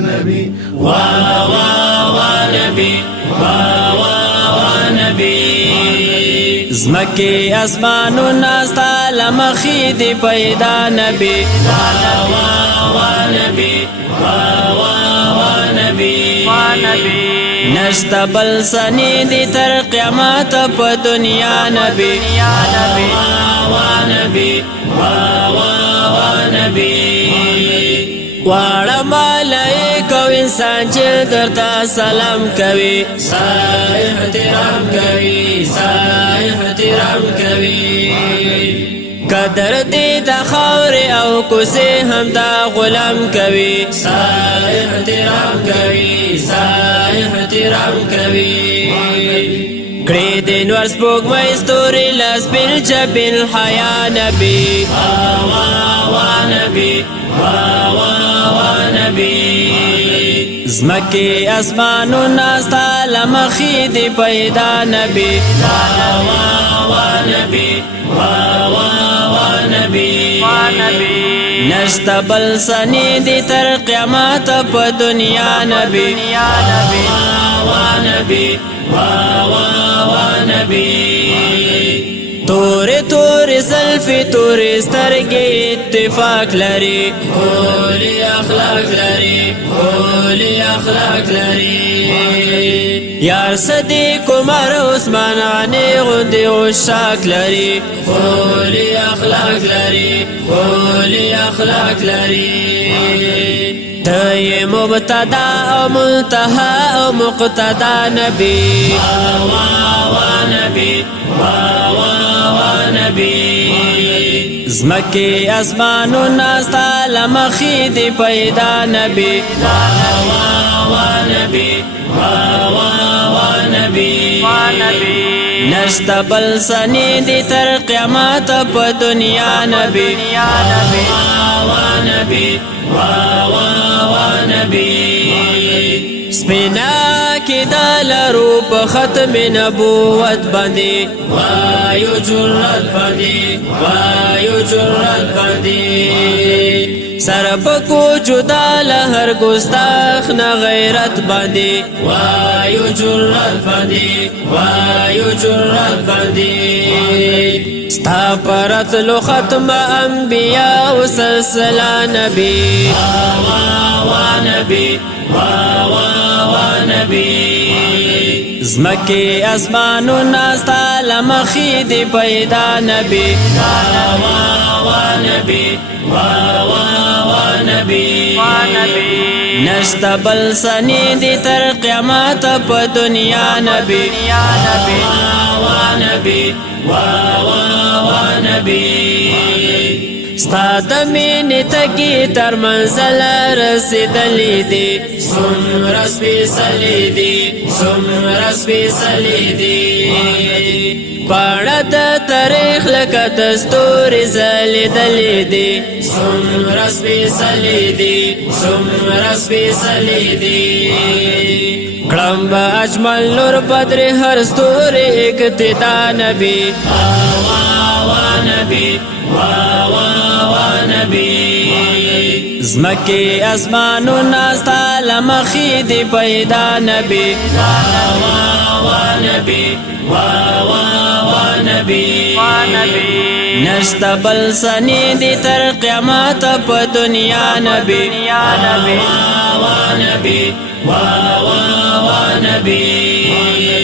نبی نبی نبی زمکی اسمانو ناستا لمخی دی پیدا نبی نبی نبی نشتا بل سنی دی تر قیامت پا دنیا نبی نبی نبی واړه ملائکه او انسان چې درته سلام کوي احترام کوي احترام کوي قدر دې د خاورې او کوڅې هم دا غلام کوي احترام کوي احترام کوي کړي دې نور سپوږمۍ ستوري له سپین جبین حیا نبي نبی نبی زمکی اسمانو ناستا لمخی دی پیدا نبی نبی نبی نشتا بل سنی دی تر قیامت پا دنیا نبی نبی نبی توری توری زلفی توری سترگی اتفاق لري خولی اخلاق لري خولی اخلاق لري یار صدیق عمر عثمان غنی غندی عشاق لري خولی اخلاق لري خولی اخلاق لري تی مبتدا او منتہا او مقتدا نبی نبی نبی زمکی اسمانو ناستا لمخی دی پیدا نبی نبی نبی نشتا بل سنی دی تر قیامت پا دنیا نبی نبی نبی سپینا کی دالرو پا ختم نبوت بندی وایو جرات بندی وایو جرات بندی سر پکو جدا لہر گستاخ نا غیرت بندی وایو جرات بندی وایو جرات بندی ستا پرت لو ختم انبیاء و سلسلہ نبی نبی نبی زمکی اسمانو ناستا لمخی دی پیدا نبی نبی نبی نشتا بل سنی دی تر قیامت پا دنیا نبی نبی نبی ستا دمینی تکی تر منزل رسیدلی دی سمر سپیڅلی دی سمر سپیڅلی دی پاڑا دا تاریخ لکا دستوری زلیدلی دی سمر سپیڅلی دی سمر سپیڅلی دی کلم با اجمل نور بدر ہر ستوری اقتدا نبی نبی نبی زمکی اسمانو ناستا لمخی دی پیدا نبی نبی نبی نشتا بل سنی دی تر قیامت پا دنیا نبی نبی نبی